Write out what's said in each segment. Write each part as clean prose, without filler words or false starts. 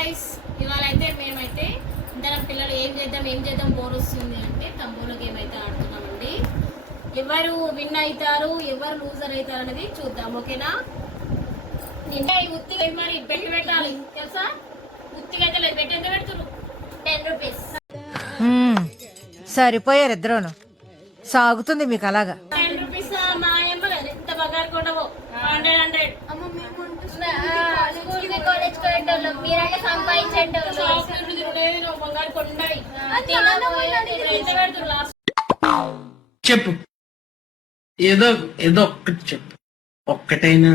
Guys, ఇవాళ అయితే మేమైతే ఇద్దరం పిల్లలు ఏం చేద్దాం బోర్ వస్తుంది అంటే తంబోలా గేమ్ అయితే ఆడుతున్నామండి. ఎవరు విన్ అవుతారు ఎవరు లూజర్ అవుతారు అనేది చూద్దాం, ఓకేనా? నిన్న ఉత్తిగా మరి పెట్టాలి తెలుసా? ఉత్తిగా అయితే లేదు, పెట్టి ఎంత పెడుతున్నారు? 10 రూపీస్. సరిపోయారు ఇద్దరును. సాగుతుంది మీకు అలాగా. 10 రూపీస్ మా ఎంబలు ఎంత బగారు కొట్టవో 100. మీరంటే సంపాదించేటోళ్ళు చెప్పు, ఏదో ఏదో ఒక్కటి చెప్పు, ఒక్కటైనా.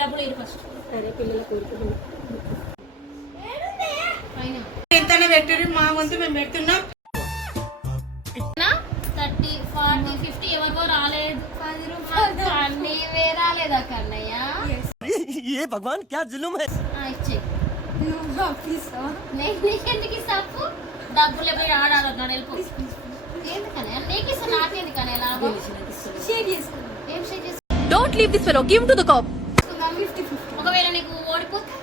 డబ్బులు ఫస్ట్. సరే పిల్లల కోరుకుంటున్నాం. ఎంతనే పెట్టారు, మా వంతు మేము పెడుతున్నాం. 30, 40, 50 ఎవరికో రాలేదు. 10 రూపాయలు రాలేదా కన్నయ్య? ये भगवान क्या जुल्म है. నీకెందుకు ఇస్తాపు? డబ్బులు పోయి ఆడాలన్నాడు, వెళ్ళిపో. ఎందుకనే నీకు ఇస్తా, నాకెందుకనే లాభం? ఏం షేర్ చేసుకుందాం? Don't leave this fellow. Give him to the cop. 50-50. ఒకవేళ నీకు ఓడిపోతే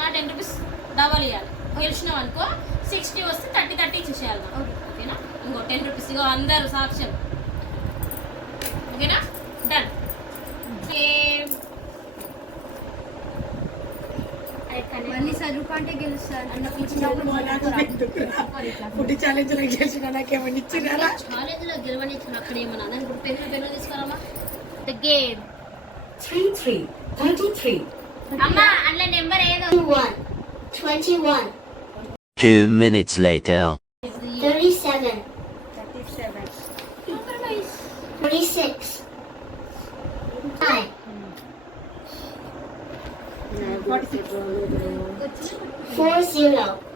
నా 10 రూపీస్ డబల్ ఇవ్వాలి. గెలిచినావు అనుకో 60 వస్తే 30 ఇచ్చేసేయాలి. ఓకేనా? ఇంకో 10 రూపీస్. ఇగో అందరు సాక్ష్యం, ఓకేనా? డన్. మళ్ళీ చదువు అంటే గెలుస్తారు ఫుడ్ ఛాలెంజ్ లో గెలిచిన నాకేమన్నా ఇచ్చినారా? ఛాలెంజ్ లో గెలవనిచ్చిన అక్కడ ఏమన్నా ఇప్పుడు పెన్ను తీసుకురామా? The game 33. అమ్మా అట్లా నెంబర్ ఏదో 21. 2 minutes later. 37. 46. 9. 40.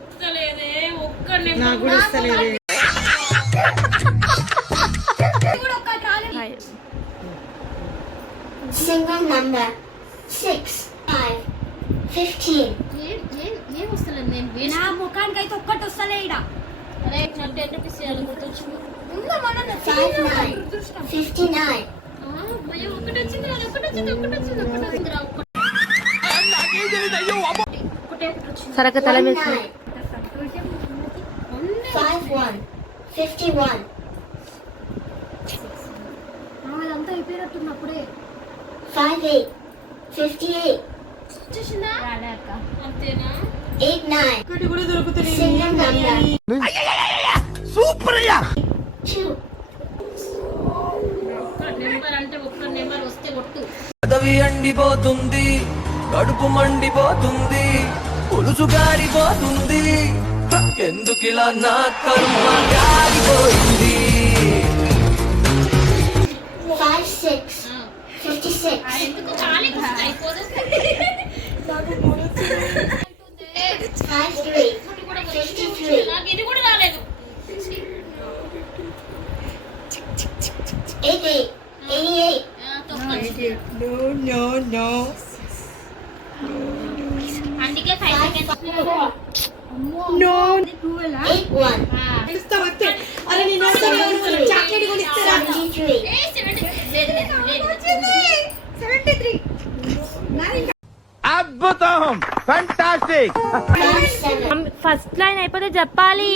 ఇస్తలేదే ఒక్క నాకు కూడా ఇస్తలేదే. Single number 6, 5, 15. ఏం వస్తలేదు. నేను వేస్ట్. నా ముఖానికి అయితే ఒక్కటి వస్తలే ఇడ. అరే 10 రూపీస్ ఇవ్వాలి, గుర్తొచ్చింది. 5, 9, 59. భయం. ఒకటి వచ్చింది రా, ఒకటి వచ్చింది రా, ఒకటే వచ్చింది. సరక తల మీద 9. 51. 51. అదంతా అయిపోయినట్టున్నప్పుడే 58. 58. చూసిందా? అంతేనా? 8, 9. ఒకటి కూడా దొరుకుతుంది. Single number సూపర్ అయ్యా. 2. ఒక్క నెంబర్ అంటే ఒక్క నెంబర్ వస్తే ఒట్టు. పదవి అండిపోతుంది, కడుపు మండిపోతుంది, పులుసు గారిపోతుంది, ఎందుకిలా నా కర్మ గారిపోయింది. 5, 6. 56. ఎందుకు ఖాళీ అయిపోదు? 5, 3. కూడా 53. నాకు ఇది కూడా రాలేదు. 8, 8. 88. No. అందుకే 5 సెకండ్స్. 4. No. 8, 1. ఇస్తా వస్తే. అరే నేను చాక్లెట్ కూడా ఇస్తారా? 73. 73. అద్భుతం, ఫంటాస్టిక్. 5, 7. ఫస్ట్ లైన్ అయిపోతే చెప్పాలి.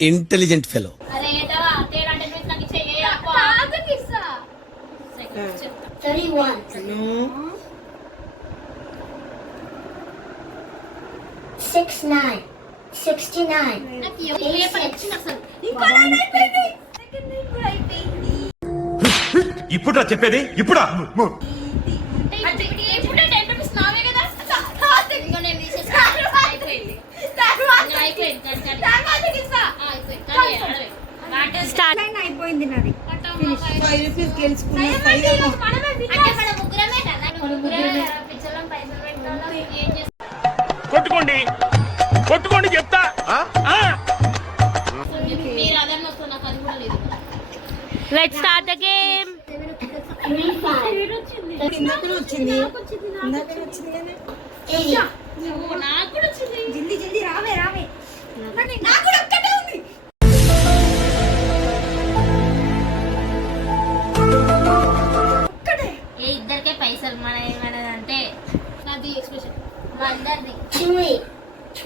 Intelligent fellow. అరే ఏటవా తేరా 10 రూపీస్ నాకు ఇచ్చే. ఏ అప్ప 31. No. 6, 9. 69. నాకు ఏ పేపర్ ఇచ్చింది అసలు? ఇప్పుడు చెప్పేది ఇప్పుడా? అంటే ఇప్పుడు 10 రూపీస్ నావే కదా. ఇంకో నేను తీసేస్తాను. అయిపోయింది. స్టార్ట్ లైన్ అయిపోయింది నాది. 5 రూపీస్ గెలుచుకున్నా. కొట్టుకోండి చెప్తా. మీరు అదన్నీ వస్తుంది, నాకు అది కూడా లేదు. Let's start the game. 35. ఇందాకనే వచ్చింది. ఇందాకనే వచ్చింది కానీ 80. నాకు కూడా వచ్చింది. జల్దీ రావే నాకు కూడా ఒక్కటే ఉంది.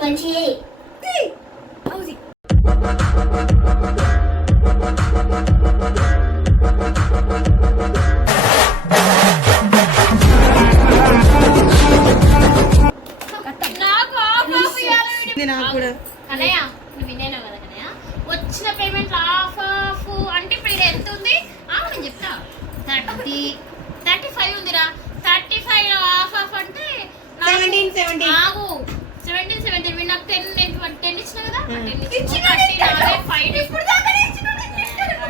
28. నాకు ఆఫ్ ఇవ్వాలి వీడు. నాకు కూడా కన్నయ్య నువ్వు వినేనావు కదా కన్నయ్య, వచ్చిన పేమెంట్ ఆఫ్ అంటే ఇప్పుడు ఇది ఎంత ఉంది? నేను చెప్తా 35 ఉందిరా. 35 ఆఫ్ అంటే 17. ఆగు 17 మీరు నాకు 10 ఇచ్చిన కదా, 10 ఇచ్చిన 5 ఇప్పుడు దాకా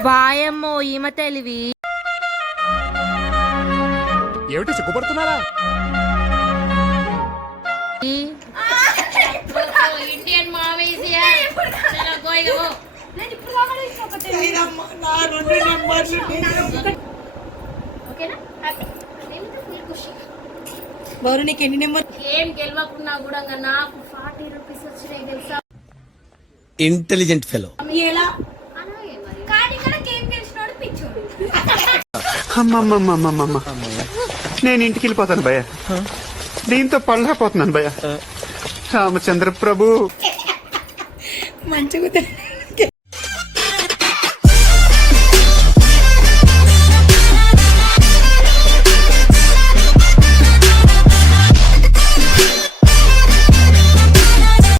వాయమ్మో ఈమె తెలివి. ఏమిటి సిగ్గుపడుతున్నారా? ఇండియన్ మావేసియా చలో గోయిగో. నా 2 నెంబర్లు ఓకేనా? హ్యాపీ మీరు ఖుషి. బౌరు నీకు ఎన్ని నెంబర్? ఏం గెలవకున్నా కూడా నాకు 40 రూపీస్ వచ్చినాయి తెలుసా. Intelligent fellow. ఎలా అలాగే మరి. కానీ ఇక్కడ గేమ్ గెలిచినోడు పిచ్చోడు. అమ్మమ్మమ్మమ్మమ్మ నేను ఇంటికి వెళ్ళిపోతాను భయ్య. దీంతో పళ్ళపోతున్నాను భయ్య. రామచంద్ర ప్రభు మంచిగా